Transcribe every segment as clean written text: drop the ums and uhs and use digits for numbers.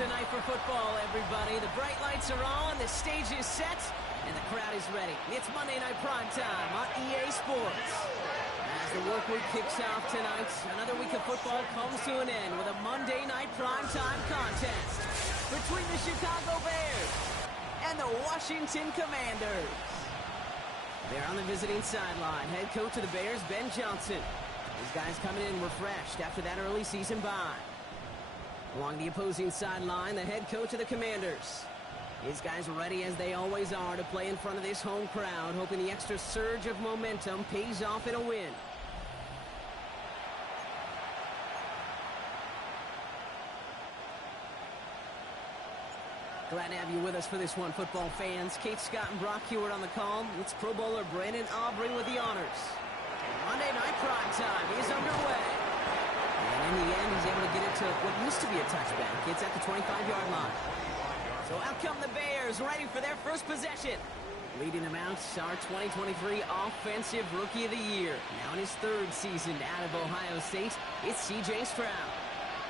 the night for football, everybody. The bright lights are on, the stage is set, and the crowd is ready. It's Monday Night Primetime on EA Sports. As the work week kicks off tonight, another week of football comes to an end with a Monday Night Primetime contest between the Chicago Bears and the Washington Commanders. They're on the visiting sideline. Head coach of the Bears, Ben Johnson. These guys coming in refreshed after that early season bye. Along the opposing sideline, the head coach of the Commanders. His guys are ready as they always are to play in front of this home crowd, hoping the extra surge of momentum pays off in a win. Glad to have you with us for this one, football fans. Kate Scott and Brock Hewitt on the call. It's Pro Bowler Brandon Aubrey with the honors. Monday Night Primetime is underway. And in the end, he's able to get it to what used to be a touchback. It's at the 25-yard line. So out come the Bears, ready for their first possession. Leading them out, our 2023 Offensive Rookie of the Year. Now in his third season out of Ohio State, it's C.J. Stroud.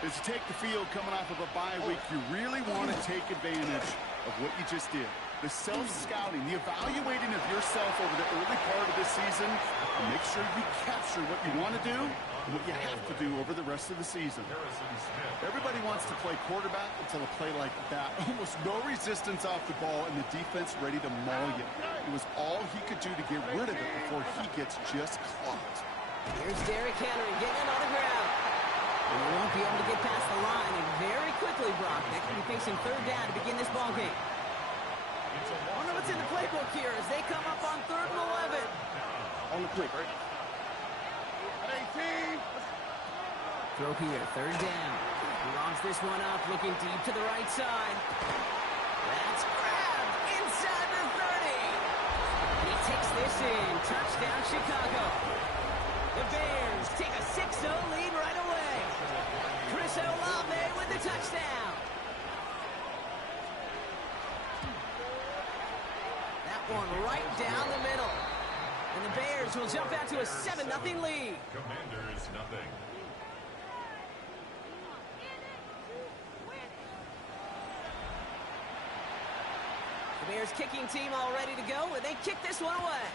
As you take the field coming off of a bye week, you really want to take advantage of what you just did. The self-scouting, the evaluating of yourself over the early part of this season, and make sure you capture what you want to do and what you have to do over the rest of the season. Everybody wants to play quarterback until a play like that. Almost no resistance off the ball and the defense ready to maul you. It was all he could do to get rid of it before he gets just clocked. Here's Derrick Henry getting it on the ground. And he won't be able to get past the line, and very quickly, Brock, they could be facing third down to begin this ballgame. I wonder what's in the playbook here as they come up on 3rd and 11. On the quick, right? Throw here, 3rd down. He launches this one up, looking deep to the right side. That's grabbed inside the 30. He takes this in. Touchdown, Chicago. The Bears take a 6-0 lead right away. Chris Olave with the touchdown. That one right down the middle. And the Bears will jump out to a 7-0 lead. Commanders nothing. The Bears kicking team all ready to go, and they kick this one away.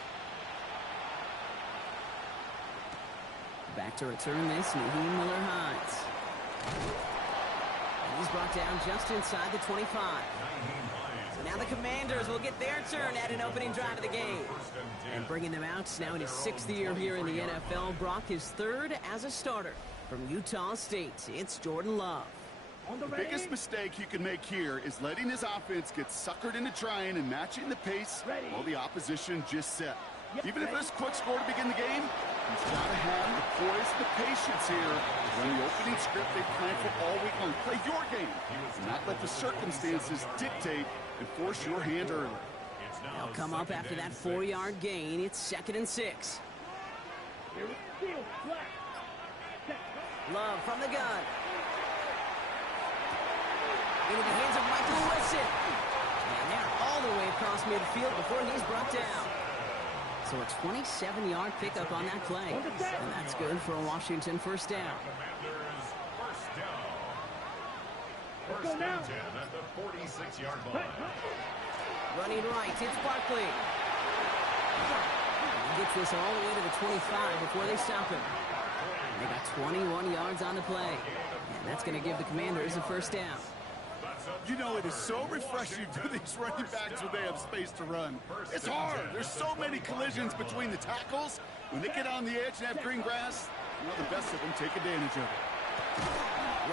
Back to return this, Naheem Miller-Hines. And he's brought down just inside the 25. So now the Commanders will get their turn at an opening drive of the game. And bringing them out, now in his 6th year here in the NFL, Brock is 3rd as a starter. From Utah State, it's Jordan Love. The biggest mistake you can make here is letting his offense get suckered into trying and matching the pace while the opposition just set. Even if it's a quick score to begin the game, he's got to have the poise and the patience here to run the opening script they planned for all week long. Play your game, and not let the circumstances dictate and force your hand early. They'll come up after that 4-yard gain. It's 2nd and 6. Love from the gun. Into the hands of Michael Wilson. And they're all the way across midfield before he's brought down. So a 27-yard pickup on that play. And that's good for a Washington first down. Commanders first down. First and 10 at the 46-yard line. Running right, it's Barkley. He gets this all the way to the 25 before they stop him. They got 21 yards on the play. And that's going to give the Commanders a first down. You know, it is so refreshing for these running backs when they have space to run. It's hard. There's so many collisions between the tackles. When they get on the edge and have green grass, you know, the best of them take advantage of it.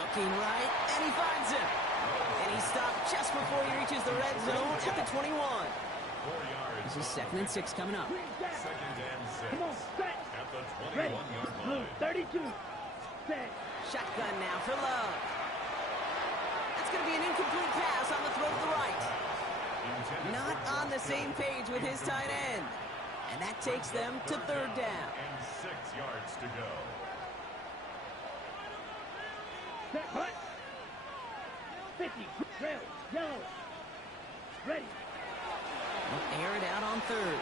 Looking right, and he finds him. And he stopped just before he reaches the red zone at the 21. 4 yards. This is 2nd and 6 coming up. 2nd and 6. Come on, set. At the 21-yard line. 32. Set. Shotgun now for Love. That's going to be an incomplete pass on the throw to the right. Not on the same page with his tight end. And that takes them to 3rd down. And 6 yards to go. Set. Hut. 50. Trail. Yellow. Ready. They'll air it out on 3rd.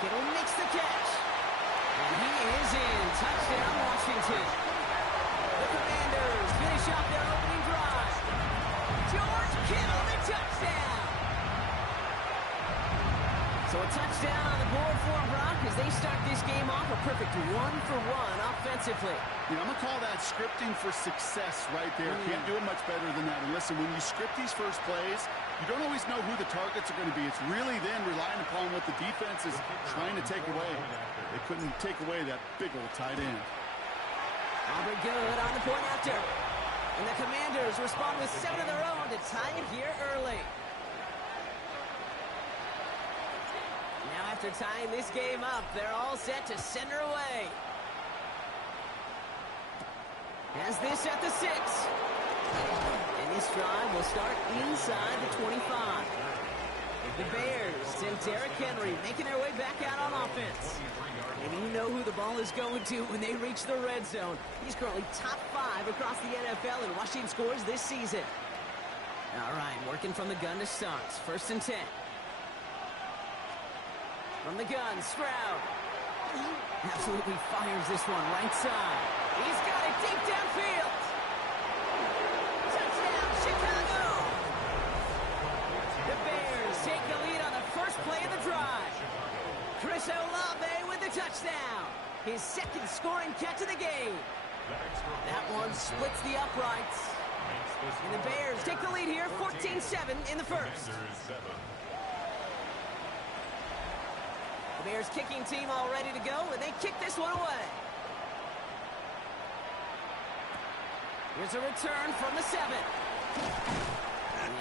Kittle makes the catch. And he is in. Touchdown, Washington. The Commanders finish off their opening drive George Kittle, the touchdown. So a touchdown on the board for Brock as they start this game off a perfect 1-for-1 offensively. Yeah, I'm going to call that scripting for success right there. Can't do it much better than that. And listen, when you script these first plays, you don't always know who the targets are going to be. It's really then relying upon what the defense is trying to take away. They couldn't take away that big old tight end. Aubrey good on the point after. And the Commanders respond with 7 of their own to tie it here early. Now after tying this game up, they're all set to send her away. Has this at the 6. And this drive will start inside the 25. The Bears and Derrick Henry making their way back out on offense. And you know who the ball is going to when they reach the red zone. He's currently top 5 across the NFL in rushing scores this season. All right, working from the gun to start. 1st and 10. From the gun, Stroud. Absolutely fires this one right side. He's got it deep downfield. Touchdown, Chicago. The Bears take the lead on the first play of the drive. Chris Olave with the touchdown. His 2nd scoring catch of the game. That one splits the uprights. And the Bears take the lead here, 14-7 in the first. The Bears kicking team all ready to go, and they kick this one away. Here's a return from the 7.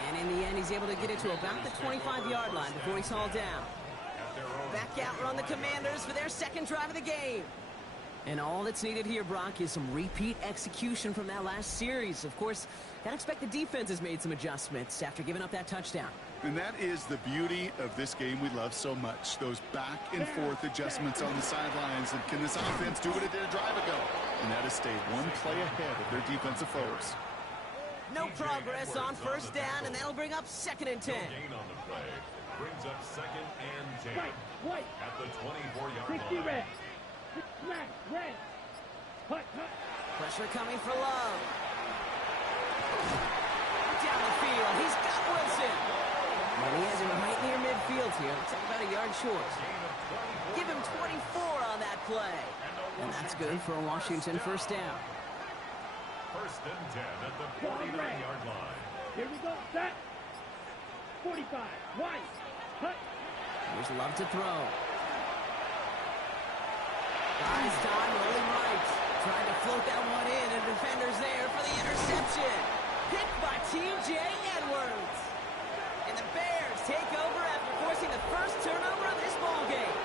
And in the end, he's able to get it to about the 25-yard line before he's hauled down. Back out run the Commanders for their 2nd drive of the game. And all that's needed here, Brock, is some repeat execution from that last series. Of course, gotta expect the defense has made some adjustments after giving up that touchdown. And that is the beauty of this game we love so much. Those back and forth adjustments on the sidelines. And can this offense do what it did a drive ago? And that is stay one play ahead of their defensive foes. No progress on 1st down, and that'll bring up 2nd and 10. Gain on the play. Brings up 2nd and 10. White. At the 24-yard 60 line. red. Smack, red. Hut. Pressure coming for Love. Down the field, he's got Wilson. And he has him right near midfield here. Looks like about a yard short. Give him 24 on that play. And that's good for a Washington 1st down. 1st and 10 at the 49-yard line. Here we go. Set. 45. White. Hut. Here's Love to throw. Guys, time rolling right. Trying to float that one in, and defender's there for the interception. Picked by T.J. Edwards. And the Bears take over after forcing the first turnover of this ball game.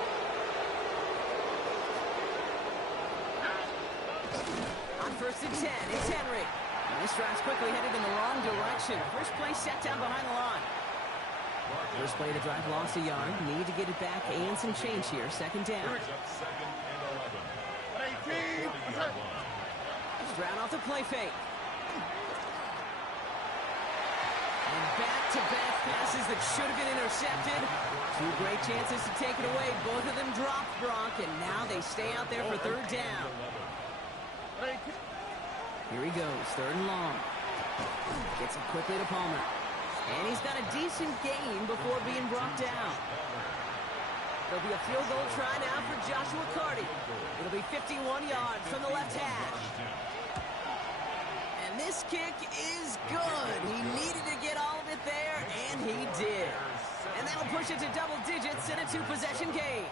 On 1st and 10, it's Henry. And this drive's quickly headed in the wrong direction. First play set down behind the line. First play of the drive lost a yard. Need to get it back and some change here. 2nd down. Brings up 2nd and 11. Stroud off the play fake. And back-to-back passes that should have been intercepted. 2 great chances to take it away. Both of them dropped, Brock, and now they stay out there for 3rd down. Here he goes, 3rd and long. Gets it quickly to Palmer. And he's got a decent gain before being brought down. There'll be a field goal try now for Joshua Carty. It'll be 51 yards from the left hash. And this kick is good. He needed to get all of it there, and he did. And that'll push it to double digits in a 2-possession game.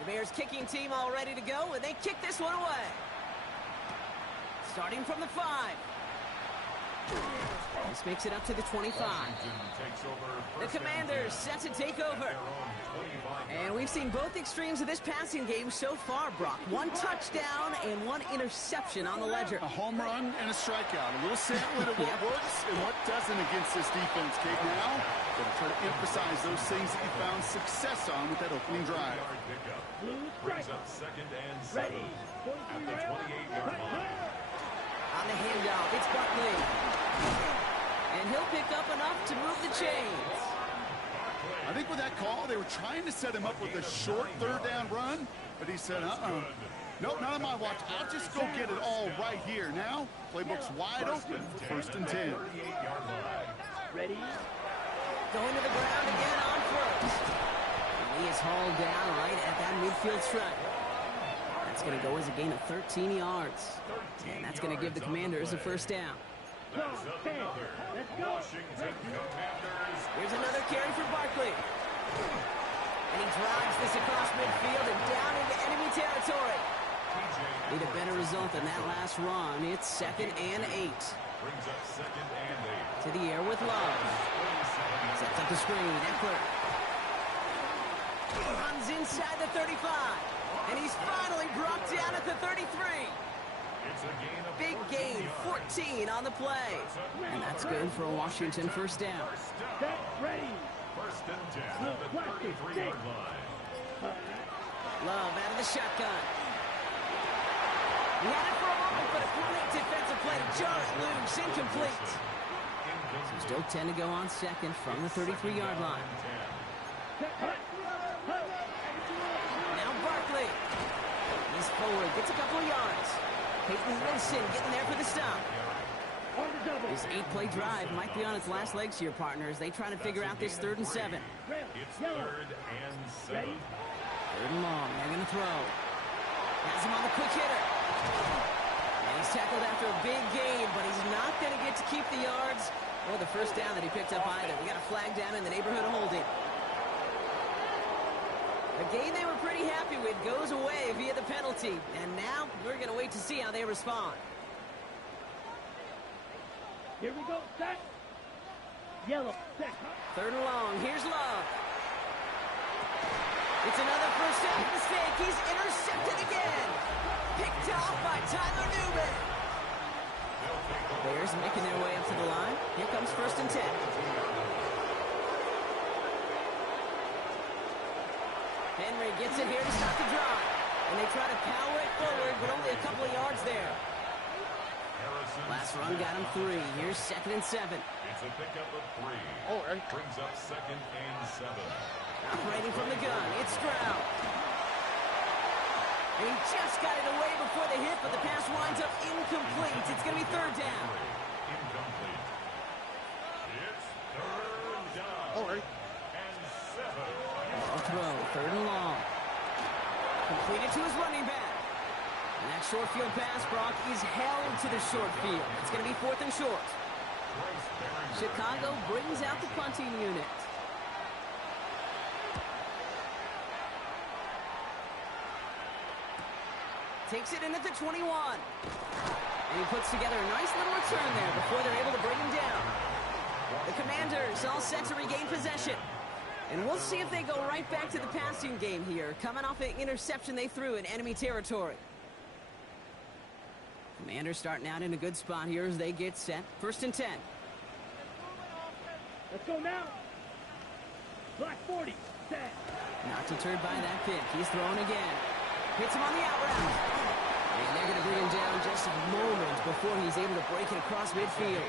The Bears kicking team all ready to go, and they kick this one away. Starting from the 5. This makes it up to the 25. The Commanders set to take over. And we've seen both extremes of this passing game so far, Brock. 1 touchdown and 1 interception on the ledger. A home run and a strikeout. A little sampling of what works and what doesn't against this defense, Kate. Now, going to try to emphasize those things that you found success on with that opening drive. Brings up 2nd and 7 at the 28-yard line. On the handoff, it's Barkley. And he'll pick up enough to move the chains. I think with that call, they were trying to set him up with a short 3rd down run, but he said, nope, not on my watch. I'll just go get it all right here. Now, playbook's wide open for 1st and 10. Ready? Going to the ground again on first. And he is hauled down right at that midfield stripe. That's going to go as a gain of 13 yards. And that's going to give the Commanders a first down. That's another Let's go. Washington Commanders. Here's another carry for Barkley. And he drives this across midfield and down into enemy territory. Need a better result than that last run. It's 2nd and 8. Brings up 2nd and 8. To the air with Love. Sets up the screen. Eckler runs inside the 35. And he's finally brought down at the 33. It's a gain of Big gain, 14 on the play. And that's good for a Washington first down. Set. Ready. 1st and 10 at the 33-yard line. Love out of the shotgun. He had it for a moment, but a great defensive play to jar it loose. Incomplete. So still 10 to go on second from the 33-yard line. Now Barkley. He's forward, gets a couple of yards. Peyton Wilson getting there for the stop. On the double. This 8-play drive might be on its last legs here, partners. They try to figure out this 3rd and 7. Rail. It's Yellow. 3rd and 7. Ready? 3rd and long. They're going to throw. Has him on the quick hitter. And he's tackled after a big gain, but he's not going to get to keep the yards or the first down that he picked up either. We got a flag down in the neighborhood of holding. A game they were pretty happy with goes away via the penalty. And now we're going to wait to see how they respond. Here we go. Set. Yellow. Set. 3rd and long. Here's Love. It's another first down mistake. He's intercepted again. Picked off by Tyler Newman. Bears making their way up to the line. Here comes 1st and 10. Henry gets it here to stop the drive. And they try to power it forward, but only a couple of yards there. Last run got him 3. Here's 2nd and 7. It's a pickup of 3. Brings up 2nd and 7. Operating from the gun, it's Stroud. And he just got it away before the hit, but the pass winds up incomplete. It's going to be 3rd down. Incomplete. It's 3rd down. And 7. Ball throw, 3rd and long. Completed to his running back. And that short field pass, Brock, is held to the short field. It's going to be 4th and short. Chicago brings out the punting unit. Takes it in at the 21. And he puts together a nice little return there before they're able to bring him down. The Commanders all set to regain possession. And we'll see if they go right back to the passing game here, coming off an interception they threw in enemy territory. Commanders starting out in a good spot here as they get set. 1st and 10. Let's go now. Black 40. Set. Not deterred by that pick. He's throwing again. Hits him on the out route. And they're going to bring him down just a moment before he's able to break it across midfield.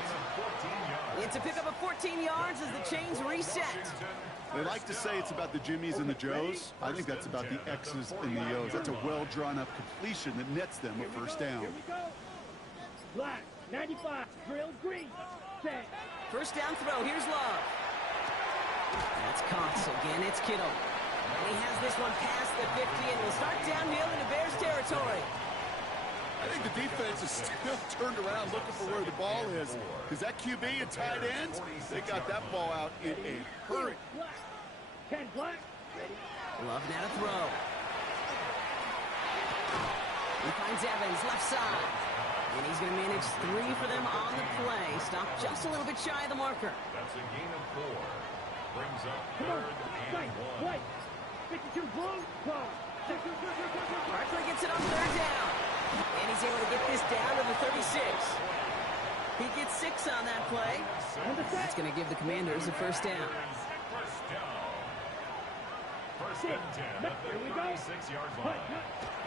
It's a pickup of 14 yards as the chains reset. They like to say it's about the Jimmies and the Joes. I think that's about the X's and the O's. That's a well-drawn-up completion that nets them a first down. Here we go. Black 95. Drill green. Set. First down throw. Here's Love. That's Cox. Again, it's Kittle. And he has this one past the 50 and will start downhill into Bears territory. I think the defense is still turned around looking for where the ball is. Because that QB and tight end, they got that ball out in a hurry. Black. 10 black. Ready. Love now to throw. He finds Evans left side. And he's going to manage 3 for them on the play. Stopped just a little bit shy of the marker. That's a gain of 4. Brings up Come on. 3rd White. and 1. White. 52 blue. Cross. Barkley gets it on 3rd down. And he's able to get this down to the 36. He gets 6 on that play. That's going to give the Commanders a first down. First down. 1st and 10 at the 36-yard line.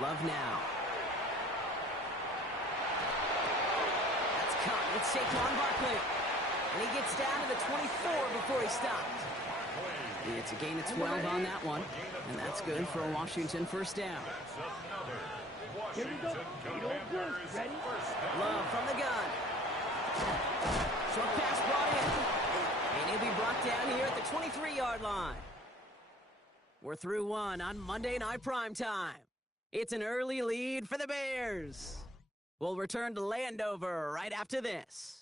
Love now. That's caught. It's Saquon Barkley. And he gets down to the 24 before he stopped. It's a gain of 12 on that one. And that's good for a Washington first down. That's another Here we go. Washington Blue. Commanders Ready. first down. Love from the gun. Short pass brought in. he'll be brought down here at the 23-yard line. We're through one on Monday Night Primetime. It's an early lead for the Bears. We'll return to Landover right after this.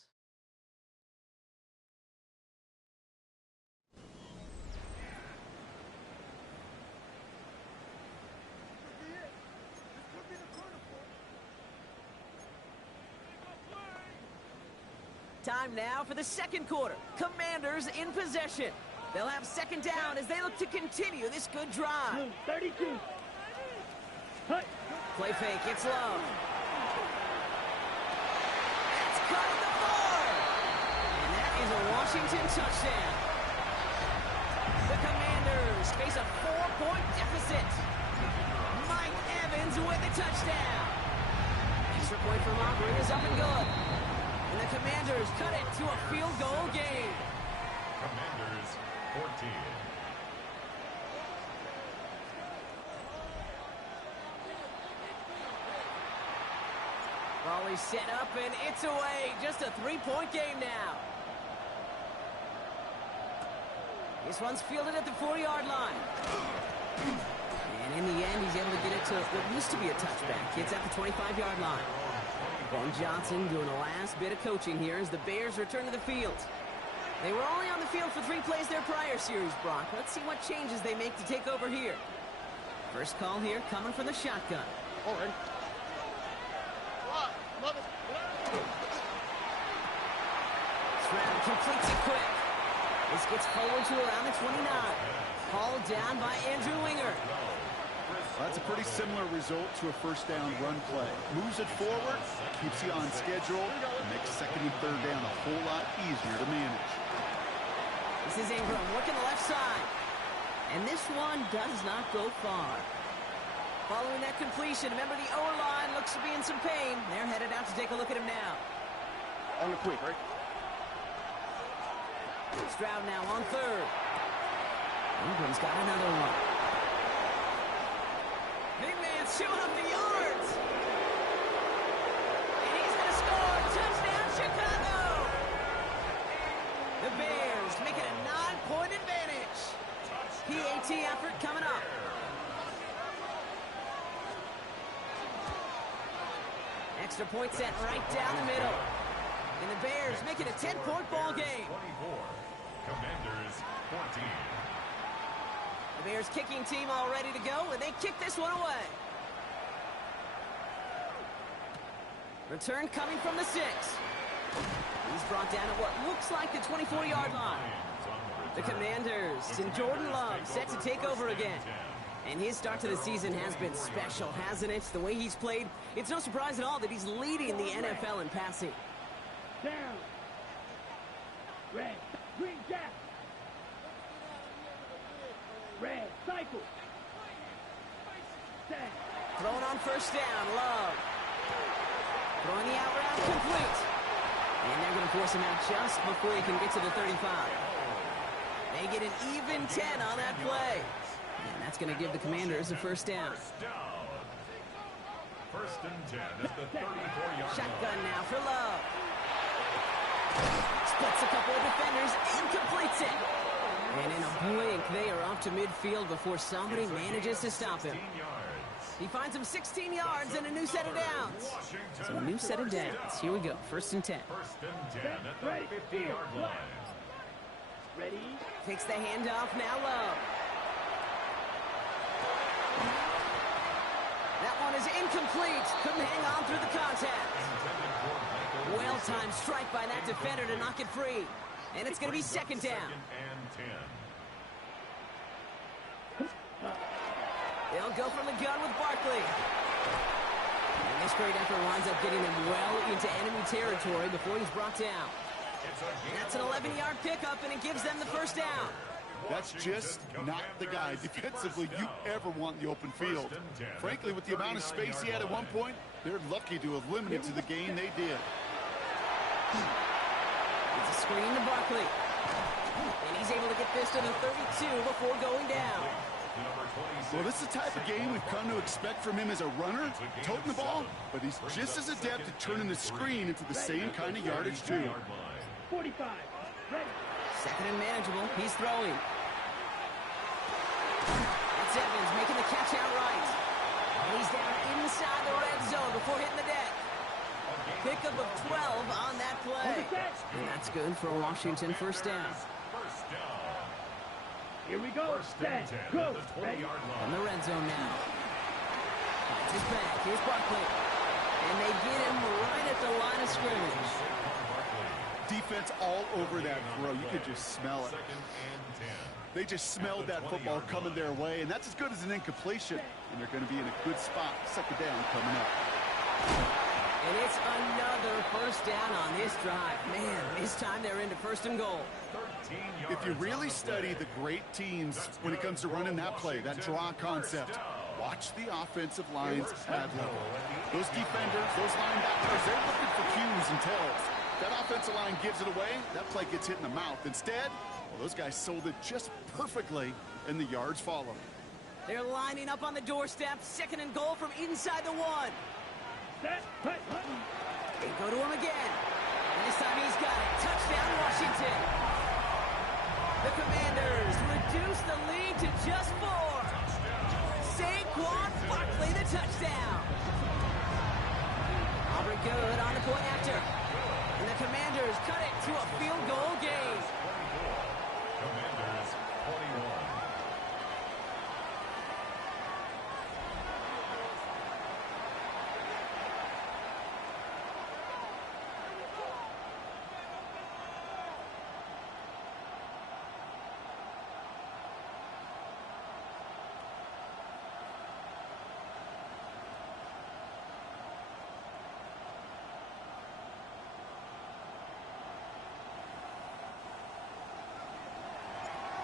Time now for the second quarter. Commanders in possession. They'll have second down as they look to continue this good drive. 32. Hut. Play fake, it's low. That's cut at the 4. And that is a Washington touchdown. The Commanders face a 4-point deficit. Mike Evans with the touchdown. Extra point for Aubrey is up and good. And the Commanders cut it to a field goal game. Commanders 14. Raleigh set up and it's away. Just a 3-point game now. This one's fielded at the 4-yard line. And in the end, he's able to get it to what used to be a touchback. It's at the 25-yard line. Ben Johnson doing a last bit of coaching here as the Bears return to the field. They were only on the field for 3 plays their prior series, Brock. Let's see what changes they make to take over here. First call here coming from the shotgun. All right. Stroud completes it quick. This gets forward to around the 29. Hauled down by Andrew Winger. That's a pretty similar result to a first down run play. Moves it forward, keeps you on schedule, and makes second and third down a whole lot easier to manage. This is Ingram working the left side. And this one does not go far. Following that completion, remember the O-line looks to be in some pain. They're headed out to take a look at him now. On the quick, right? Stroud now on third. Ingram's got another one. Big man showing up the yards. And he's going to score. Touchdown, Chicago. The Bears make it a 9-point advantage. PAT effort coming up. Extra point set right down the middle. And the Bears make it a 10-point ball game. 24. Commanders 14. The Bears kicking team all ready to go, and they kick this one away. Return coming from the 6. He's brought down at what looks like the 24-yard line. The Commanders and Jordan Love set to take over again. And his start to the season has been special, hasn't it? The way he's played, it's no surprise at all that he's leading the NFL in passing. Down. Red. Green jack. Red. Cycle. Set. Throwing on first down, Love. Throwing the out route complete. And they're going to force him out just before he can get to the 35. They get an even 10 on that play. And that's going to give the Commanders a first down. First and 10 at the 34-yard Shotgun now for Love. Splits a couple of defenders and completes it. And in a blink, they are off to midfield before somebody manages to stop him. He finds him 16 yards and a new set of downs. So a new set of downs. Here we go. First and 10. First and 10 at the 50-yard line. Ready. Takes the handoff now, Love. That one is incomplete. Couldn't hang on through the contact. Well-timed strike by that defender to knock it free. And it's going to be second down. They'll go from the gun with Barkley. And this great effort winds up getting them well into enemy territory before he's brought down. And that's an 11-yard pickup, and it gives them the first down. That's just not the guy defensively you ever want in the open field. Frankly, with the amount of space he had at one point, they're lucky to have limited to the gain they did. It's a screen to Barkley. And he's able to get this to the 32 before going down. Well, this is the type of game we've come to expect from him as a runner, toting the ball, but he's just as adept at turning the screen into the same kind of yardage, too. 45. Ready. Second and manageable. He's throwing. That's Evans making the catch outright. And he's down inside the red zone before hitting the deck. Pickup of 12 on that play. And that's good for a Washington first down. Here we go. Set. Go. Ready? On the red zone now. Finds his back. Here's Barkley. And they get him right at the line of scrimmage. Defense all over that throw. You could just smell it. They just smelled that football coming their way, and that's as good as an incompletion. And they're going to be in a good spot. Second down coming up. And it's another first down on this drive. Man, this time they're into first and goal. If you really study the great teams when it comes to running that play, that draw concept, watch the offensive lines ad level. Those defenders, those linebackers, they're looking for cues and tells. That offensive line gives it away, that play gets hit in the mouth. Instead, well, those guys sold it just perfectly, and the yards follow. They're lining up on the doorstep. Second and goal from inside the one. Set. Hut. They go to him again. And this time he's got it. Touchdown, Washington. The Commanders reduce the lead to just 4. Saquon Barkley, the touchdown. Auburn good on the point after. And the Commanders cut it to a field goal game. Commanders 21.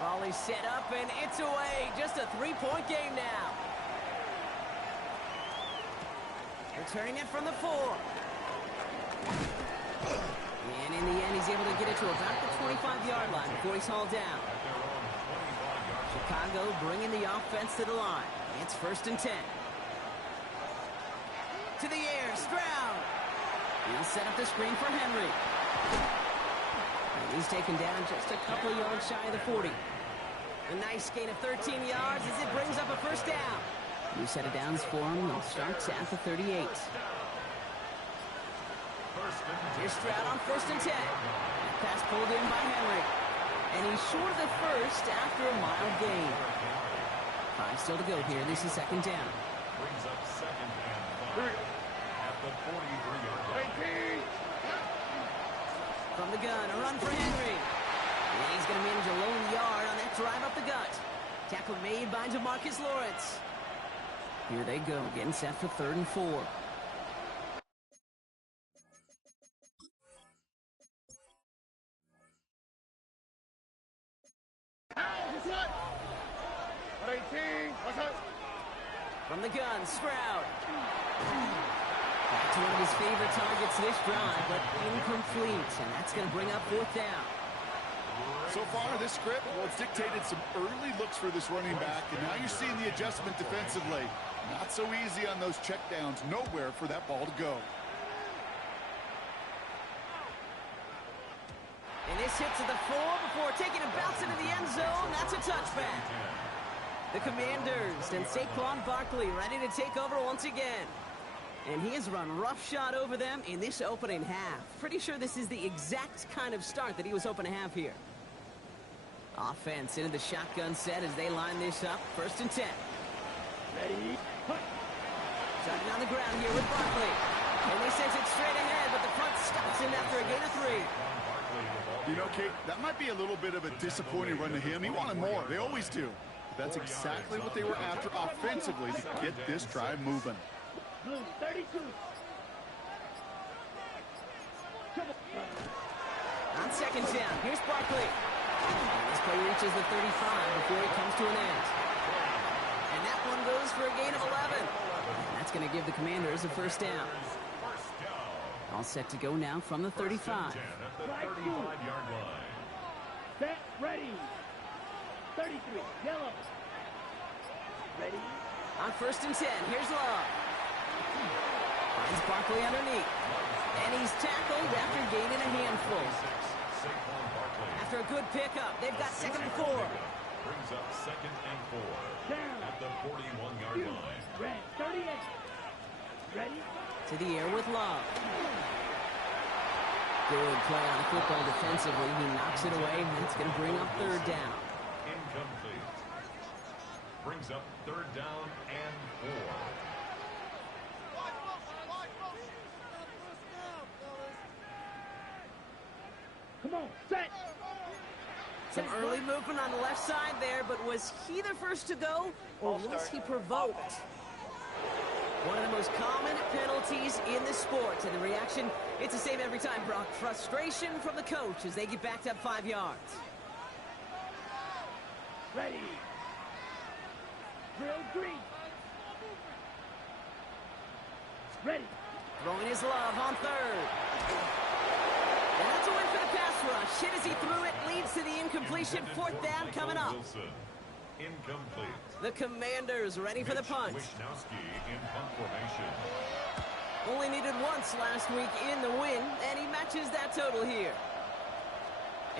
Volley set up, and it's away. Just a 3-point game now. Returning it from the 4. And in the end, he's able to get it to about the 25-yard line before he's hauled down. Chicago bringing the offense to the line. It's first and 10. To the air, Stroud. He'll set up the screen for Henry. And he's taken down just a couple yards shy of the 40. A nice gain of 13 yards as it brings up a first down. New set of downs for him. He'll start at the 38. Here's Stroud on first and 10. Pass pulled in by Henry. And he's short of the first after a mild gain. 5 still to go here. This is second down. Brings up second and 5 at the 43-yard line. From the gun, a run for Henry. And he's going to manage a lone yard on that drive up the gut. Tackle made by DeMarcus Lawrence. Here they go, getting set for third and 4. From the gun, Stroud. Back to one of his favorite targets this drive, but incomplete. And that's going to bring up fourth down. So far, this script, well, it's dictated some early looks for this running back, and now you're seeing the adjustment defensively. Not so easy on those checkdowns. Nowhere for that ball to go. And this hits at the 4 before taking a bounce into the end zone. That's a touchback. The Commanders and Saquon Barkley ready to take over once again. And he has run roughshod over them in this opening half. Pretty sure this is the exact kind of start that he was hoping to have here. Offense into the shotgun set as they line this up. First and 10. Ready? Starting on the ground here with Barkley. And they send it straight ahead, but the front stops him after a gain of 3. You know, Kate, that might be a little bit of a disappointing run to him. He wanted more. They always do. But that's exactly what they were after offensively to get this drive moving. Blue, 32. On second down, here's Barkley. And this play reaches the 35 before it comes to an end. And that one goes for a gain of 11. And that's going to give the Commanders a first down. All set to go now from the 35. Set, ready. 33, yellow. Ready? On first and 10, here's Love. Finds Barkley underneath. And he's tackled after gaining a handful. After a good pickup, they've got second and 4. Brings up second and 4 at the 41-yard line. Red, 38. Ready? To the air with Love. Good play on the football defensively. He knocks it away, and it's going to bring up third down. Incomplete. Brings up third down and 4. Come on, set. Some early movement on the left side there, but was he the first to go, or was he provoked? One of the most common penalties in the sport, and the reaction, it's the same every time, Brock. Frustration from the coach as they get backed up 5 yards. Ready. Drill green. Ready. Throwing his Love on third. And that's a win for the pass rush. Hit as he threw it, leads to the incompletion. Fourth down coming up. Wilson. Incomplete. The Commanders ready for the punt. Wisnowski in punt formation. Only needed once last week in the win, and he matches that total here.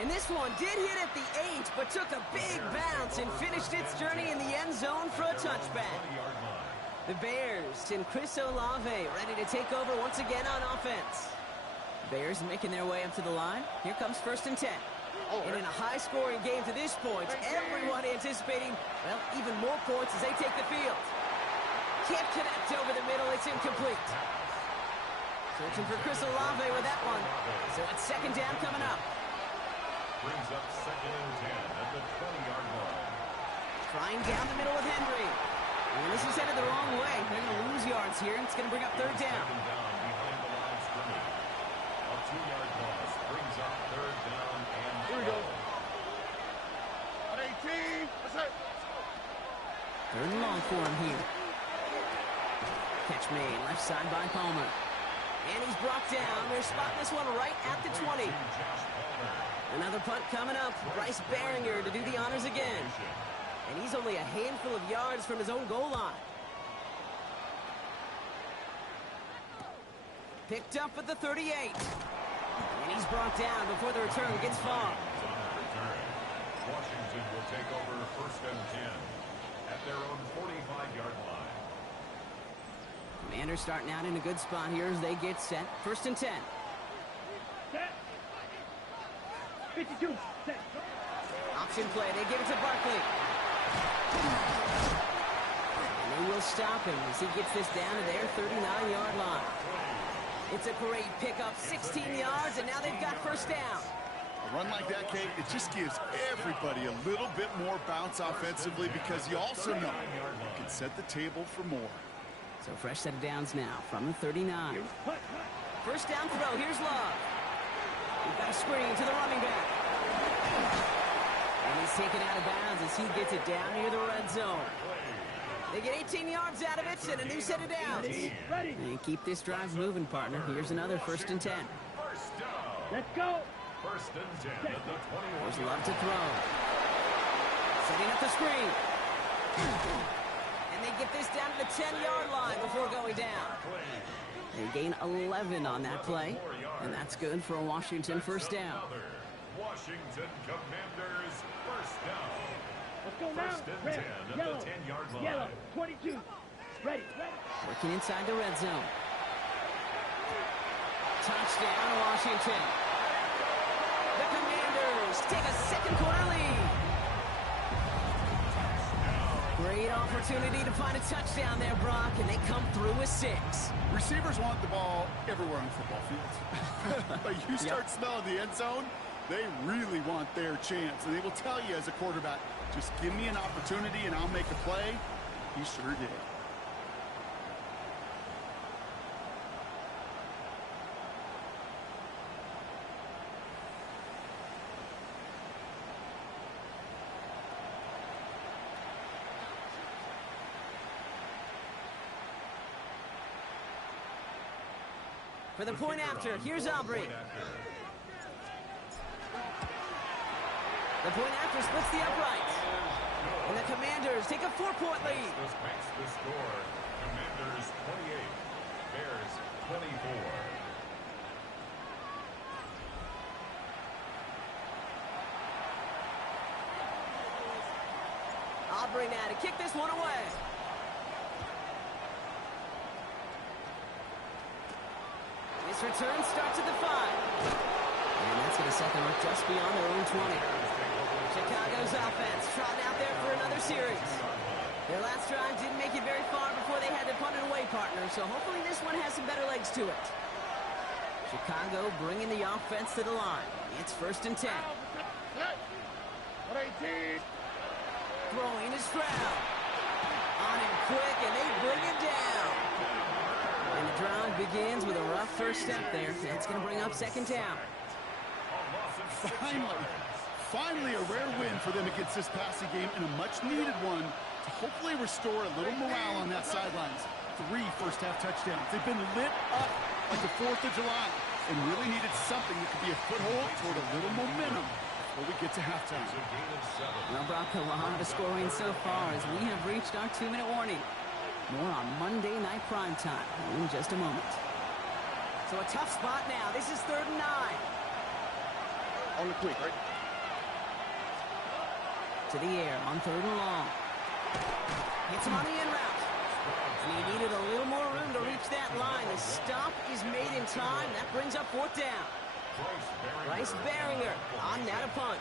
And this one did hit at the 8, but took a big bounce and finished its journey in the end zone for a touchback. The Bears and Chris Olave ready to take over once again on offense. Bears making their way up to the line. Here comes first and 10. And in a high-scoring game to this point, everyone anticipating, well, even more points as they take the field. Can't connect over the middle. It's incomplete. Searching for Chris Olave with that one. So it's second down coming up. Brings up second and 10 at the 20-yard line. Trying down the middle with Henry. And this is headed the wrong way. They're going to lose yards here, and it's going to bring up third down. Second down behind the line of scrimmage. A 2-yard loss brings up third down and Here we go. 12. At 18. That's it. Third and long for him here. Catch made, left side by Palmer. And he's brought down. They're spotting this one right at the 20. Another punt coming up. Bryce Baringer to do the honors again. And he's only a handful of yards from his own goal line. Picked up at the 38. And he's brought down before the return gets far. Washington will take over first and 10 at their own 45-yard line. Commanders starting out in a good spot here as they get set. First and 10. Set. 52. Set. Option play. They give it to Barkley. And they will stop him as he gets this down to their 39-yard line. It's a great pickup, 16 yards, and now they've got first down. A run like that, Kate, it just gives everybody a little bit more bounce offensively because you also know you can set the table for more. So fresh set of downs now from the 39. Punt. First down throw. Here's Love. We've got a screen to the running back. And he's taken out of bounds as he gets it down near the red zone. They get 18 yards out of it and a new set of downs. Ready. And keep this drive moving, partner. Here's another first and 10. First down. Let's go. First and 10 at the 21. There's Love to throw. Setting up the screen. And they get this down to the 10-yard line before going down. They gain 11 on that play, and that's good for a Washington first down. Washington Commanders first down. Let's go now. First and Red. 10 at Yellow. the 10-yard line. Yellow. 22. Ready. Working inside the red zone. Touchdown, Washington. The Commanders take a second quarter lead. Great opportunity to find a touchdown there, Brock, and they come through with 6. Receivers want the ball everywhere on football fields. But you start smelling the end zone, they really want their chance. And they will tell you as a quarterback, just give me an opportunity and I'll make a play. He sure did. For the point after, here's Aubrey. The point after splits the uprights. And the Commanders take a 4-point lead. This makes the score. Commanders 28, Bears 24. covering now to kick this one away. This return starts at the 5. And that's going to set them up just beyond their own 20. Chicago's offense trotting out there for another series. Their last drive didn't make it very far before they had to punt it away, partner, so hopefully this one has some better legs to it. Chicago bringing the offense to the line. It's 1st and 10. Throwing to Stroud. On him quick, and they bring him down. And the drive begins with a rough first step there. That's going to bring up 2nd down. Finally a rare win for them against this passing game, and a much-needed one to hopefully restore a little morale on that sidelines. 3 first-half touchdowns. They've been lit up like the 4th of July and really needed something that could be a foothold toward a little momentum before we get to halftime. Well, Brock, a lot of scoring so far as we have reached our 2-minute warning. More on Monday Night Primetime in just a moment. So a tough spot now. This is 3rd and 9. On the quick, right? To the air on 3rd and long. Gets him on the in route. And he needed a little more room to reach that line. The stop is made in time. That brings up 4th down. Bryce Baringer on now to punt.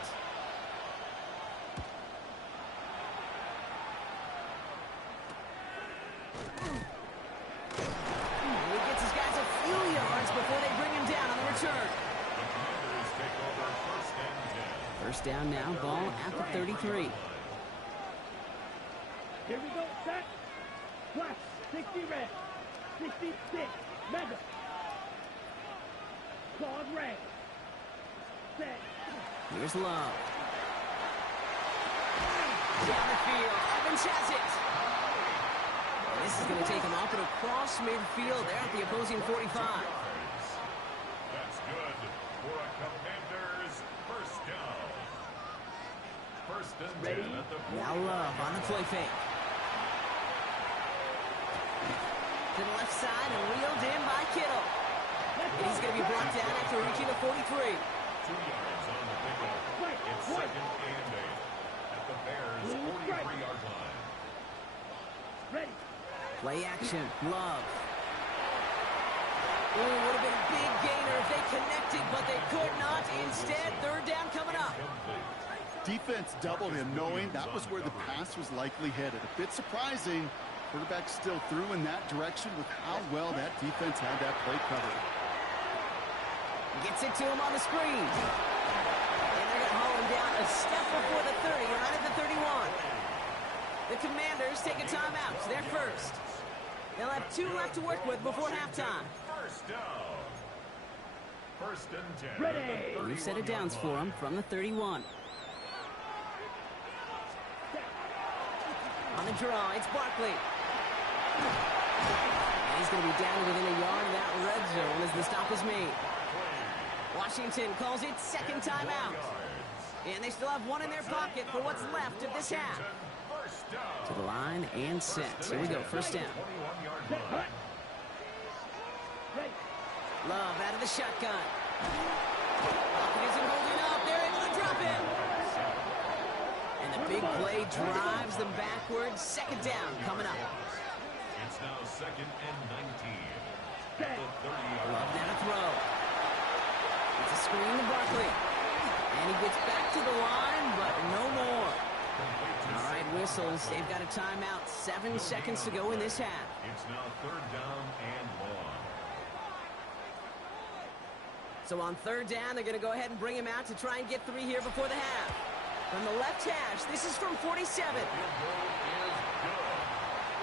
And he gets his guys a few yards before they bring him down on the return. First down now, ball at the 33. Here we go, set. Flash, 60 red. 66, mega. Claude Ray. Set. Here's Love. Down the field, Evans has it. And this is going to take him up and across midfield there at the opposing 45. That's good for a Commanders first down. 1st and 10 at the 40. Now Love on the play fake. To the left side and reeled in by Kittle. And he's going to be brought down after reaching the 43. 2 yards on the pickup. It's 2nd and 8 at the Bears' 43-yard line. Ready. Play action, Love. Oh, it would have been a big gainer if they connected, but they could not. Instead, 3rd down coming up. Defense doubled him, knowing that was where the pass was likely headed. A bit surprising. Quarterback still threw in that direction with how well that defense had that play covered. Gets it to him on the screen. And they're going to haul him down a step before the 30, right at the 31. The Commanders take a timeout. They're first. They'll have 2 left to work with before halftime. First down. 1st and 10. Ready. New set of downs for him from the 31. On the draw, it's Barkley. And he's going to be down within a yard of that red zone as the stop is made. Washington calls it 2nd timeout. And they still have 1 in their pocket for what's left of this half. To the line and set. Here we go, 1st down. Love out of the shotgun. Hopkins isn't holding up. They're able to drop him. And the big play drives them backwards. 2nd down coming up. It's now 2nd and 19. At the 30-yard Love now to throw. It's a screen to Barkley. And he gets back to the line, but no more. All right, whistles. They've got a timeout. 7 seconds to go in this half. It's now 3rd down and long. So on 3rd down, they're going to go ahead and bring him out to try and get 3 here before the half. From the left hash, this is from 47.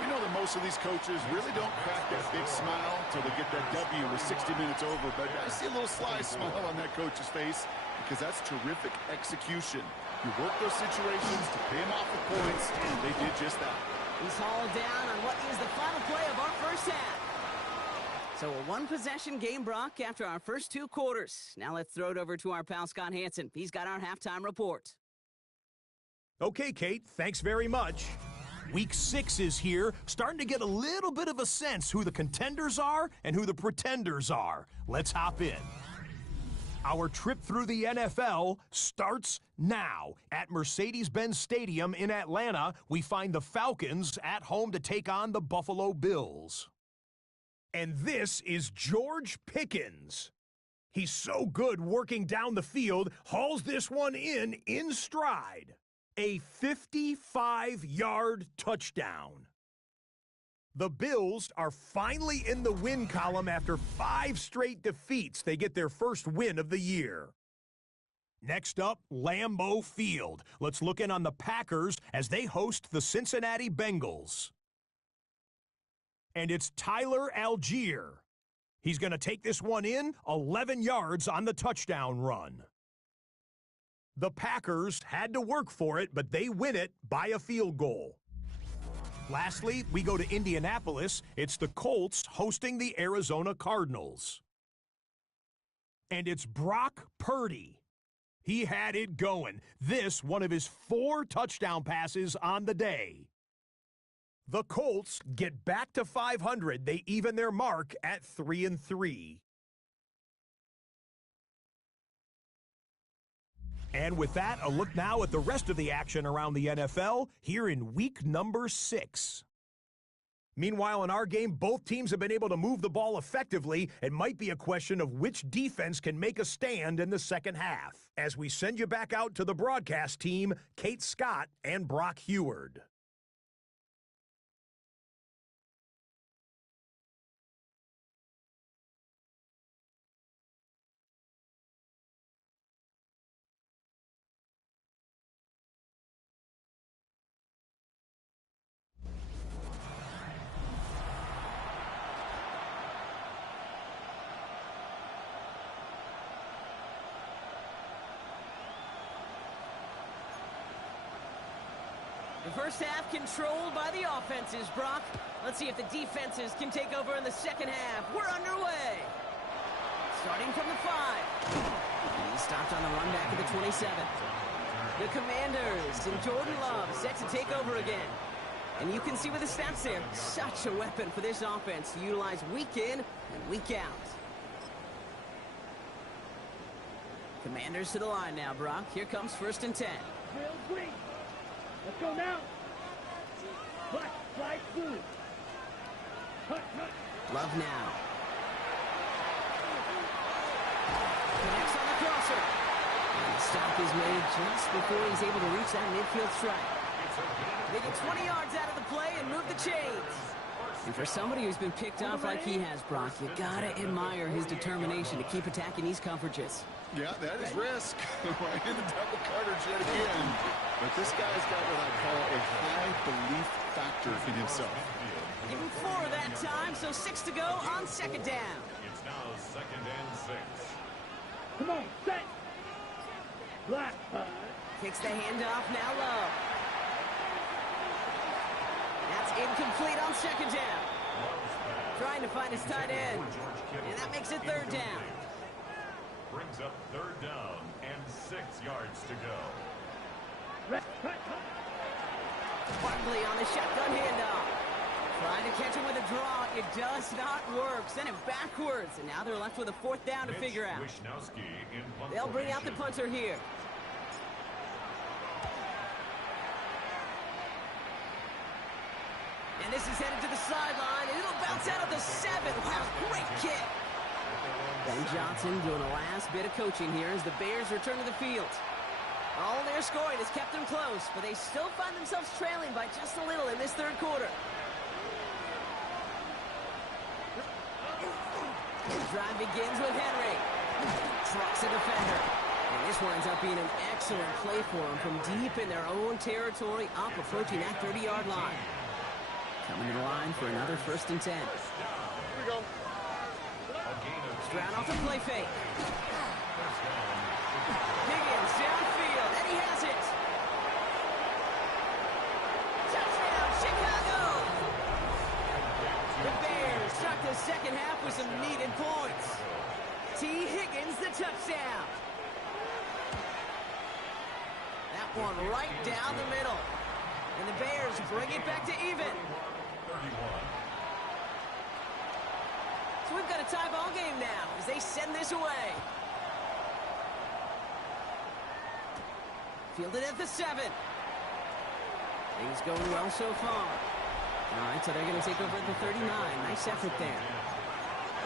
We know that most of these coaches really don't crack that big smile until they get that W with 60 minutes over, but I see a little sly smile on that coach's face because that's terrific execution. You work those situations to pay them off with points, and they did just that. He's hauled down on what is the final play of our first half. So a 1-possession game, Brock, after our first 2 quarters. Now let's throw it over to our pal Scott Hansen. He's got our halftime report. Okay, Kate, thanks very much. Week 6 is here, starting to get a little bit of a sense who the contenders are and who the pretenders are. Let's hop in. Our trip through the NFL starts now. At Mercedes-Benz Stadium in Atlanta, we find the Falcons at home to take on the Buffalo Bills. And this is George Pickens. He's so good working down the field, hauls this one in stride. A 55-yard touchdown. The Bills are finally in the win column after 5 straight defeats. They get their first win of the year. Next up, Lambeau Field. Let's look in on the Packers as they host the Cincinnati Bengals. And it's Tyler Algier. He's going to take this one in, 11 yards on the touchdown run. The Packers had to work for it, but they win it by a field goal. Lastly, we go to Indianapolis. It's the Colts hosting the Arizona Cardinals. And it's Brock Purdy. He had it going. This, one of his 4 touchdown passes on the day. The Colts get back to 500. They even their mark at 3-3. And with that, a look now at the rest of the action around the NFL here in week number 6. Meanwhile, in our game, both teams have been able to move the ball effectively. It might be a question of which defense can make a stand in the second half. As we send you back out to the broadcast team, Kate Scott and Brock Heward. The first half controlled by the offenses, Brock. Let's see if the defenses can take over in the second half. We're underway. Starting from the 5. And he stopped on the run back at the 27. The Commanders and Jordan Love set to take over again. And you can see with the stats there, such a weapon for this offense to utilize week in and week out. Commanders to the line now, Brock. Here comes 1st and 10. Real green. Let's go now. Black, slide through. Cut. Love now. Connects on the crosser. And the stop is made just before he's able to reach that midfield strike. They get 20 yards out of the play and move the chains. And for somebody who's been picked off like he has, Brock, you gotta admire his determination to keep attacking these coverages. Yeah, that is risk. Right in the double coverage yet again. But this guy's got what I call a high belief factor in himself. Give him 4 that time, so 6 to go on 2nd down. It's now 2nd and 6. Come on, set. Black. Kicks the handoff, now Love. That's incomplete on 2nd down. Trying to find his tight end. And that makes it 3rd down. Brings up 3rd down and 6 yards to go. Barkley on the shotgun handoff. Trying to catch him with a draw. It does not work. Send him backwards. And now they're left with a 4th down to figure out. They'll bring out the punter here. And this is headed to the sideline. And it'll bounce out of the 7. Wow, great kick. Ben Johnson doing the last bit of coaching here as the Bears return to the field. All their scoring has kept them close, but they still find themselves trailing by just a little in this 3rd quarter. The drive begins with Henry. Trucks a defender. And this winds up being an excellent play for them from deep in their own territory, up approaching that 30-yard line. Coming to the line for another 1st and 10. Here we go. Stroud off the play fake. Higgins downfield, and he has it. Touchdown, Chicago! The Bears start the second half with some needed points. T. Higgins, the touchdown. That one right down the middle. And the Bears bring it back to even. 31. So we've got a tie ball game now as they send this away. Fielded at the 7. Things going well so far. All right, so they're going to take over at the 39. Nice effort there.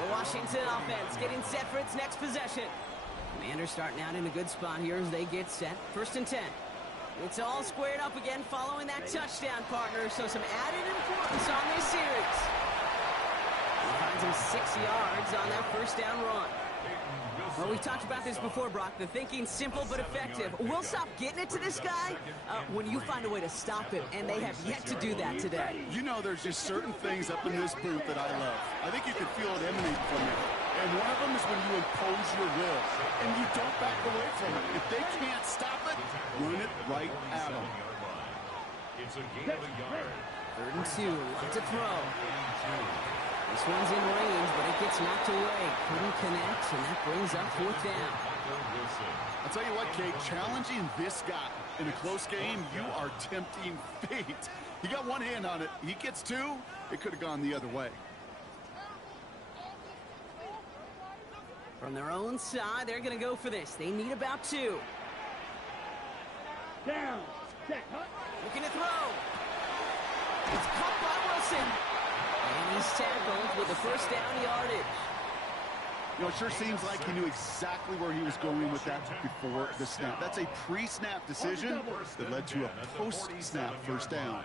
The Washington offense getting set for its next possession. Commanders starting out in a good spot here as they get set. 1st and 10. It's all squared up again following that touchdown, partner. So some added importance on this series. He finds him 6 yards on that 1st down run. Well, we talked about this before, Brock. The thinking's simple but effective. We'll stop getting it to this guy when you find a way to stop him, and they have yet to do that today. You know, there's just certain things up in this booth that I love. I think you can feel it emanate from him. And one of them is when you impose your will, and you don't back away from it. If they can't stop it, run it right at them. It's a gain of a yard. 3rd and 2, love to throw. This one's in range, but it gets knocked away. Couldn't connect, and that brings up 4th down. I'll tell you what, Kate, challenging this guy in a close game, you are tempting fate. He got one hand on it. He gets 2. It could have gone the other way. From their own side, they're going to go for this. They need about 2. Down. Set. Hut. Looking to throw. It's caught by Wilson. And he's tackled with the 1st down yardage. You know, it sure seems like he knew exactly where he was going with that before the snap. That's a pre-snap decision that led to a post-snap 1st down.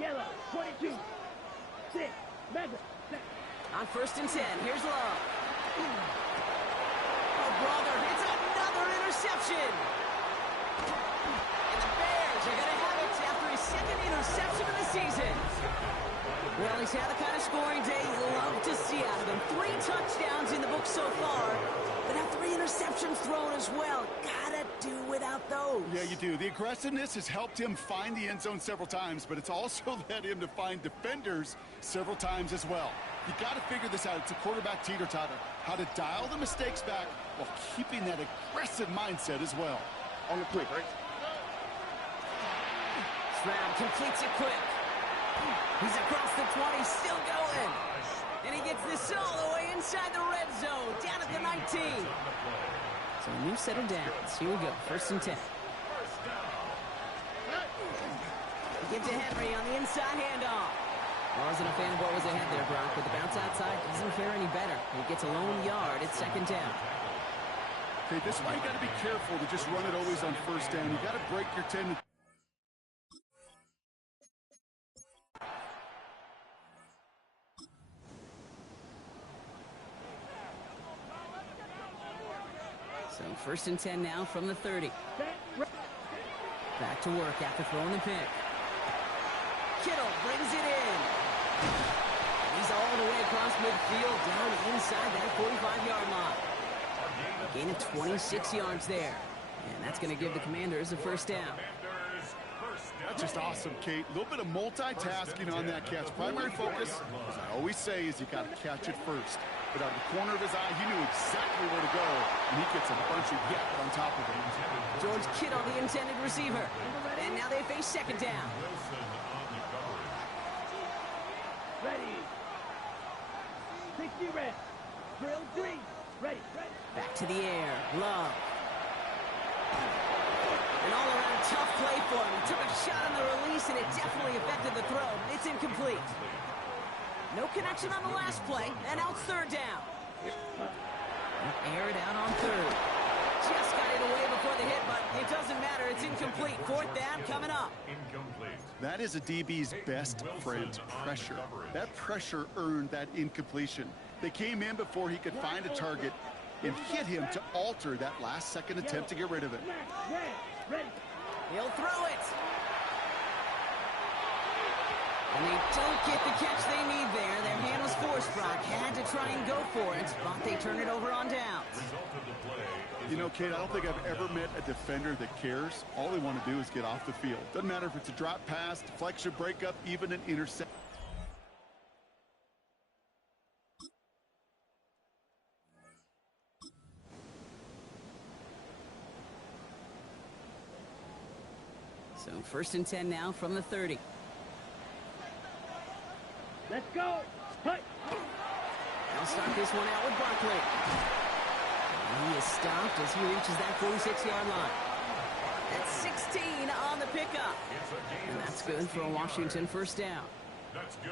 Yellow. 22. 6. Mega. On 1st and 10, here's Love. Oh, brother, it's another interception. And the Bears are going to have it after his 2nd interception of the season. Well, he's had the kind of scoring day you love to see out of him. 3 touchdowns in the book so far, but now 3 interceptions thrown as well. Gotta do without those. Yeah, you do. The aggressiveness has helped him find the end zone several times, but it's also led him to find defenders several times as well. You got to figure this out. It's a quarterback teeter-totter. How to dial the mistakes back while keeping that aggressive mindset as well. On the quick, right? Stroud completes it quick. He's across the 20, still going. And he gets this all the way inside the red zone, down at the 19. So a new set of downs. Here we go, 1st and 10. Give to Henry on the inside handoff. Wasn't a fan of what was ahead there, Brock, but the bounce outside doesn't fare any better. He gets a lone yard at 2nd down. Okay, this is why you got to be careful to just run it always on 1st down. You got to break your tendency. So 1st and 10 now from the 30. Back to work after throwing the pick. Kittle brings it in. He's all the way across midfield, down inside that 45-yard line. A gain of 26 yards there. And that's going to give the Commanders a 1st down. That's just awesome, Kate. A little bit of multitasking on that catch. Primary focus, as I always say, is you got to catch it first. But out of the corner of his eye, he knew exactly where to go, and he gets a bunch of yak on top of him. George Kittle, the intended receiver. And now they face 2nd down. Ready. 60 red. Drill 3. Ready. Back to the air. Love. An all-around tough play for him. He took a shot on the release, and it definitely affected the throw. It's incomplete. No connection on the last play, and now it's 3rd down. Air it out on 3rd. Just got it away before the hit, but it doesn't matter. It's incomplete. 4th down coming up. Incomplete. That is a DB's best friend, pressure. That pressure earned that incompletion. They came in before he could find a target and hit him to alter that last-second attempt to get rid of it. Ready. He'll throw it. And they don't get the catch they need there. Their hand was forced, Brock. Had to try and go for it, but they turn it over on downs. You know, Kate, I don't think I've ever met a defender that cares. All they want to do is get off the field. Doesn't matter if it's a drop pass, deflection, breakup, even an interception. So 1st and 10 now from the 30. Let's go. Hut. They'll start this one out with Barkley. And he is stopped as he reaches that 46-yard line. That's 16 on the pickup. And that's good for a Washington first down.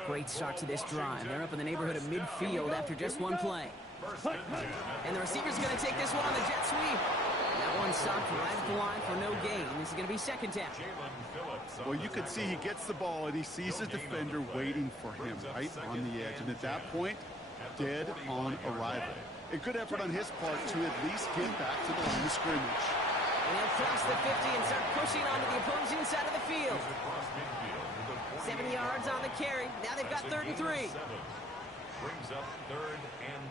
Great start to this drive. They're up in the neighborhood of midfield after just one play. And the receiver's going to take this one on the jet sweep. That one stopped right at the line for no gain. This is going to be second down. Well, you can see he gets the ball and he sees the defender waiting for him right on the edge. And at that point, dead on arrival. A good effort on his part to at least get back to the line of scrimmage. And he'll cross the 50 and start pushing onto the opposing side of the field. 7 yards on the carry. Now they've got 3rd and 3. Brings up 3rd and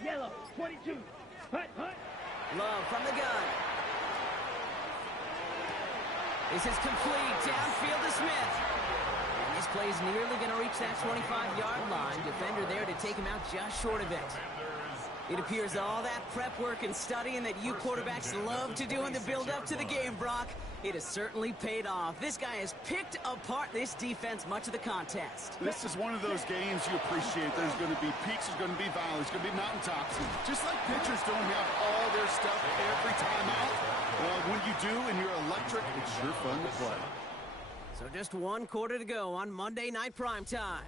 3. Yellow, 22. Hut, hut. Love from the gun. This is complete. Downfield to Smith. And this play's nearly going to reach that 25-yard line. Defender there to take him out just short of it. It appears all that prep work and studying that you quarterbacks love to do in the build-up to the game, Brock, it has certainly paid off. This guy has picked apart this defense much of the contest. This is one of those games you appreciate. There's going to be peaks, there's going to be valleys, there's going to be mountaintops. Just like pitchers don't have all their stuff every time out, well, when you do and you're electric, it's sure fun to play. So just 1 quarter to go on Monday Night Primetime.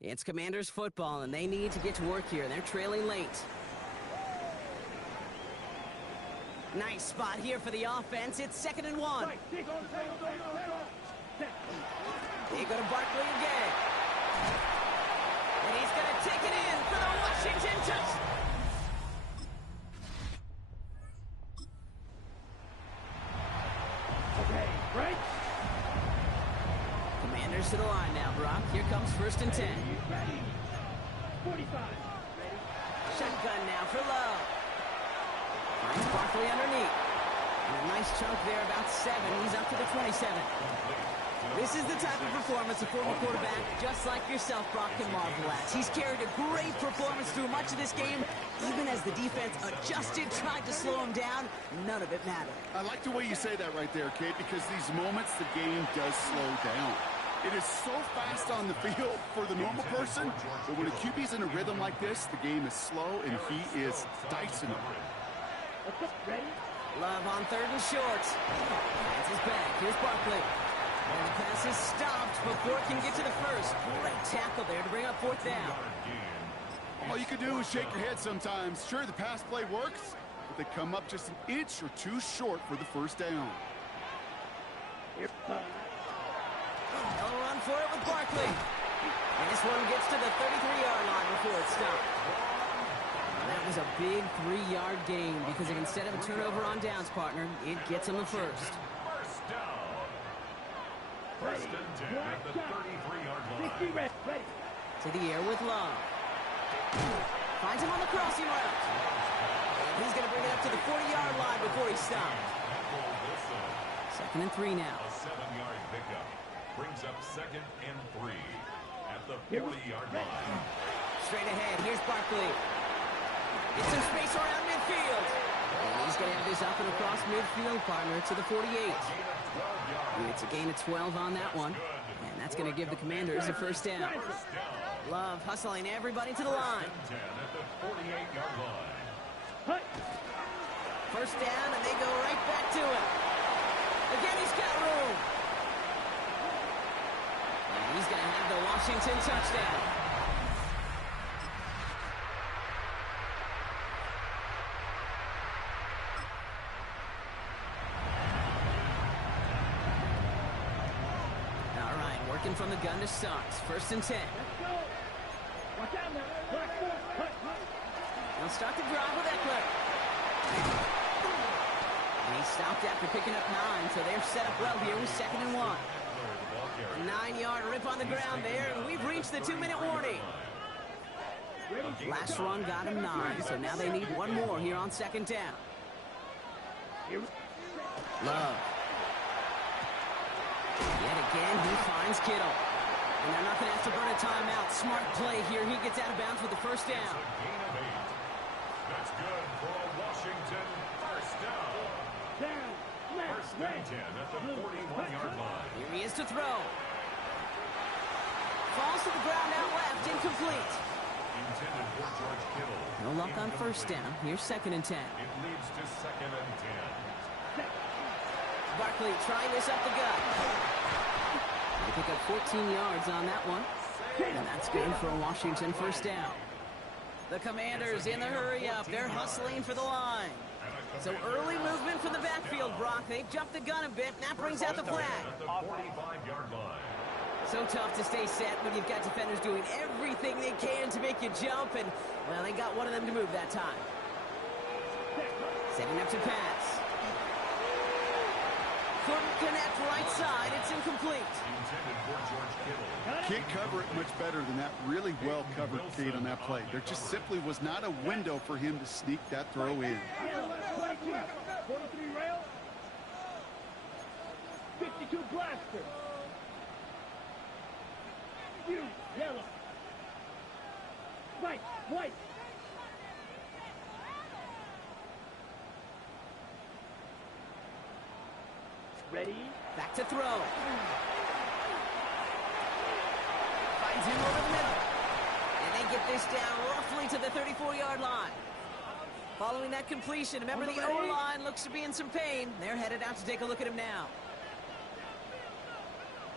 It's Commanders football, and they need to get to work here. They're trailing late. Nice spot here for the offense. It's 2nd and 1. They go to Barkley again. And he's going to take it in for the Washington touch. Okay, right. Commanders to the line now, Brock. Here comes 1st and 10. 45. Shotgun now for Love. Finds Barkley underneath. And a nice chunk there, about 7. He's up to the 27. This is the type of performance a former quarterback, just like yourself, Brock, can marvel at. He's carried a great performance through much of this game. Even as the defense adjusted, tried to slow him down, none of it mattered. I like the way you say that right there, Kate, because these moments the game does slow down. It is so fast on the field for the normal person, but when a QB's in a rhythm like this, the game is slow and he is dicing it. Ready? Love on 3rd and short. Hands his back. Here's Barkley. And the pass is stopped before it can get to the first. Great tackle there to bring up 4th down. All you can do is shake your head sometimes. Sure, the pass play works, but they come up just an inch or 2 short for the 1st down. They'll run for it with Barkley. And this one gets to the 33-yard line before it's stopped. That was a big 3-yard gain because instead of a turnover on downs, partner, it gets him the first. First down. 1st and 10 at the 33-yard line. 60 ready. To the air with Love. Finds him on the crossing route. And he's going to bring it up to the 40-yard line before he stops. 2nd and 3 now. A 7-yard pickup brings up 2nd and 3 at the 40-yard line. Straight ahead, here's Barkley. Get some space around midfield. And he's going to have this up and across midfield, partner, to the 48. It's a gain of 12 on that one. And that's going to give the Commanders a 1st down. Love hustling everybody to the line. 10 at the 48-yard line. 1st down, and they go right back to it. Again, he's got room. And he's going to have the Washington touchdown. All right, working from the gun to start. 1st and 10. Watch out now. Black four. They'll start the drive with Eckler. And he stopped after picking up 9, so they're set up well here with 2nd and 1. A 9-yard rip on the ground there, and we've reached the 2-minute warning. Last run got him 9, so now they need 1 more here on 2nd down. Love. Yet again, he finds Kittle. And they're not going to have to burn a timeout. Smart play here. He gets out of bounds with the 1st down. That's good for a Washington 1st down. First and 10 at the 41-yard line. Here he is to throw. Falls to the ground out left, incomplete. Intended for George Kittle. No luck on first down. Here's 2nd and 10. It leads to 2nd and 10. Barkley trying this up the gut. They pick up 14 yards on that one. And that's good for a Washington first down. The Commanders in the hurry up. They're hustling for the line. So early movement from the backfield, Brock. They've jumped the gun a bit. That brings out the flag. At the 45-yard line. So tough to stay set when you've got defenders doing everything they can to make you jump. And, well, they got one of them to move that time. Setting up to pass. Couldn't connect right side. It's incomplete. Intended for George Kittle. Can't cover it much better than that. Really well covered, Kate, on that play. There just simply was not a window for him to sneak that throw in. 43 rail. 52 blaster. You, yellow. White. Ready? Back to throw. Finds him over the middle. And they get this down roughly to the 34-yard line. Following that completion, remember the O-line looks to be in some pain. They're headed out to take a look at him now.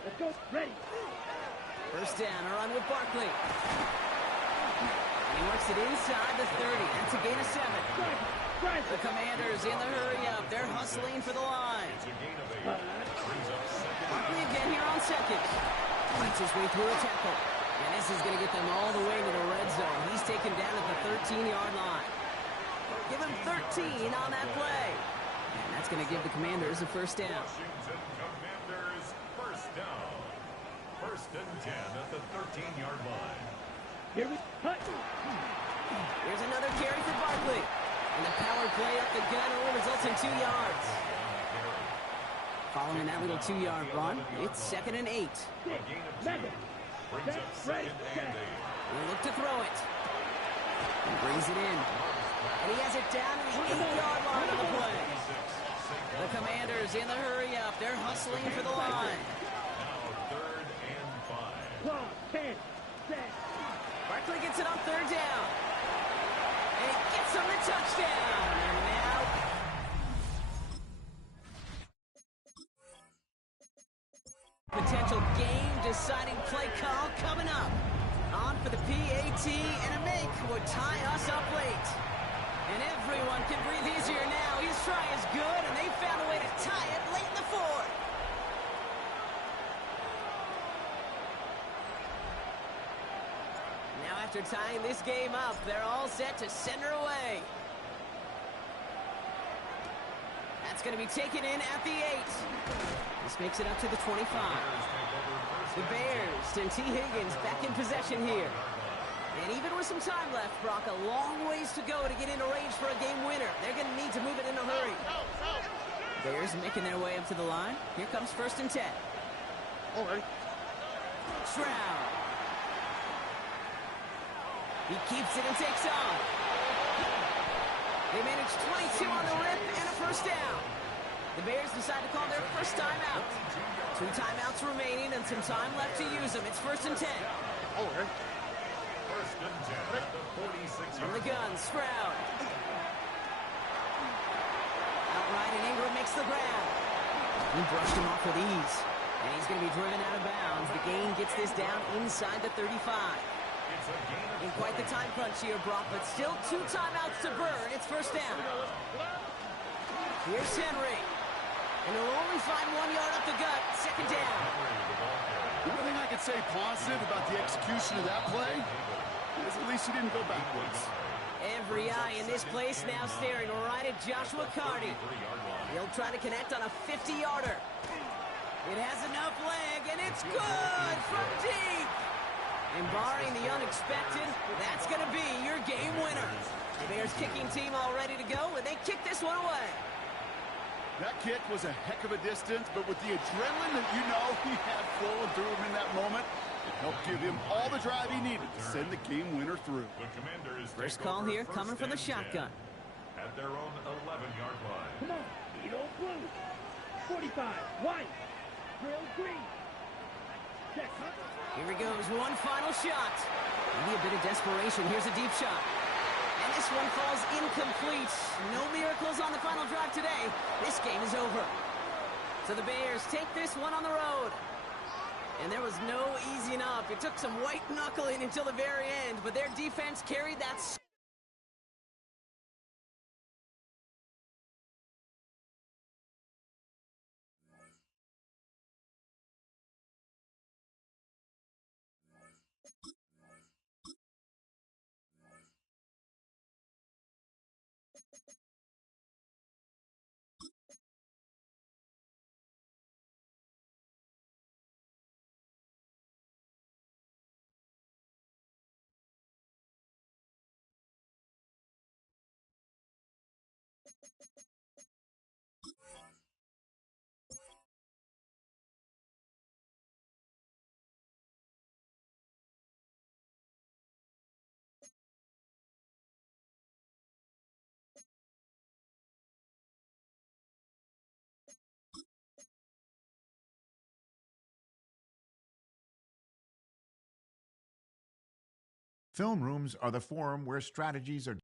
Let's go. Ready. First down, a run with Barkley. And he works it inside the 30. That's a gain of 7. The Commanders in the hurry up. They're hustling for the line. It's a gain of 8. Brings up 2nd. Barkley again here on 2nd. Fights his way through a tackle. And this is going to get them all the way to the red zone. He's taken down at the 13-yard line. Give him 13 on that play. And that's going to give the Commanders a first down. Washington Commanders first down. 1st and 10 at the 13-yard line. Here we cut. Here's another carry for Barkley. And the power play up the gut only results in 2 yards. Following that little 2-yard run, it's 2nd and 8. A gain of 2. Brings up 2nd and 8. He'll look to throw it. He brings it in. And he has it down to the 8-yard line on the play. The Commanders in the hurry up. They're hustling for the line. Now 3rd and 5. Long, 10, set. Barkley gets it on 3rd down. And he gets him the touchdown. And now potential game-deciding play call coming up. On for the PAT, and a make would tie us up late. And everyone can breathe easier now. His try is good, and they found a way to tie it late in the 4th. Now after tying this game up, they're all set to send her away. That's going to be taken in at the 8. This makes it up to the 25. The Bears and T. Higgins back in possession here. And even with some time left, Brock, a long ways to go to get into range for a game winner. They're going to need to move it in a hurry. Bears making their way up to the line. Here comes 1st and 10. All right. Stroud. He keeps it and takes on. They manage 22 on the rip and a first down. The Bears decide to call their first timeout. 2 timeouts remaining and some time left to use them. It's 1st and 10. All right. 1st and 10 at the 46. From the gun, Stroud. Outright, and Ingram makes the grab. He brushed him off with ease. And he's going to be driven out of bounds. The gain gets this down inside the 35. It's a gain of In quite the time crunch here, Brock, but still 2 timeouts to burn. It's first down. Here's Henry. And he'll only find 1 yard up the gut. 2nd down. The only thing I could say positive about the execution of that play is at least he didn't go backwards. Every eye in this place now staring right at Joshua Carty. He'll try to connect on a 50-yarder. It has enough leg, and it's good from deep. And barring the unexpected, that's going to be your game winner. The Bears kicking team all ready to go, and they kick this one away. That kick was a heck of a distance, but with the adrenaline that you know he had flowing through him in that moment, it helped give him all the drive he needed to send the game winner through. The Commanders First take call over here, coming 1st from the and shotgun. 10 at their own 11-yard line. Come on. Eat old blue. 45. White. Drill green. Check, huh? Here he goes, one final shot. Maybe a bit of desperation. Here's a deep shot. And this one falls incomplete. No miracles on the final drive today. This game is over. So the Bears take this one on the road. And there was no easing up. It took some white knuckling until the very end, but their defense carried that. Film rooms are the forum where strategies are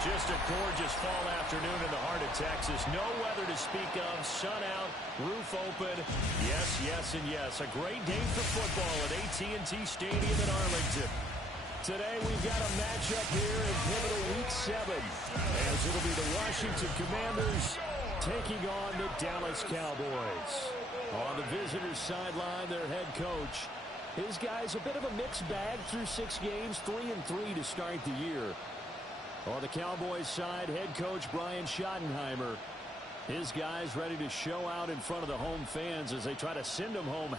Just a gorgeous fall afternoon in the heart of Texas. No weather to speak of. Sun out, roof open. Yes, yes, and yes. A great day for football at AT&T Stadium in Arlington. Today we've got a matchup here in pivotal Week 7. As it'll be the Washington Commanders taking on the Dallas Cowboys. On the visitors' sideline, their head coach. His guys a bit of a mixed bag through 6 games, 3-3 to start the year. On the Cowboys side, head coach Brian Schottenheimer. His guys ready to show out in front of the home fans as they try to send them home